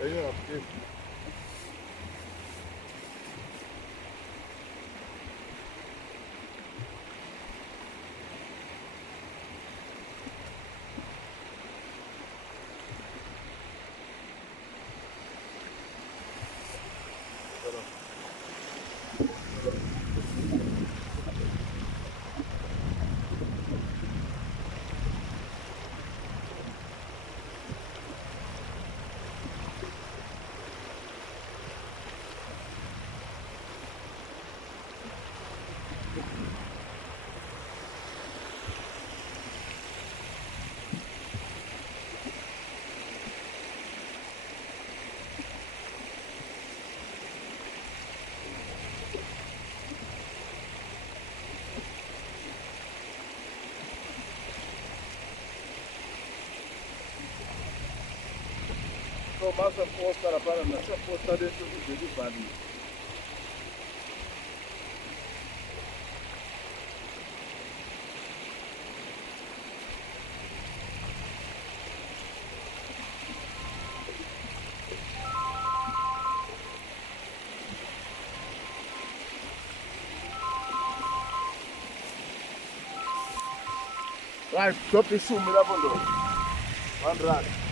Eyo okay. So masa posta la pala na sio posta dentro di bali. Right, drop the shoe, me la bondo. One run.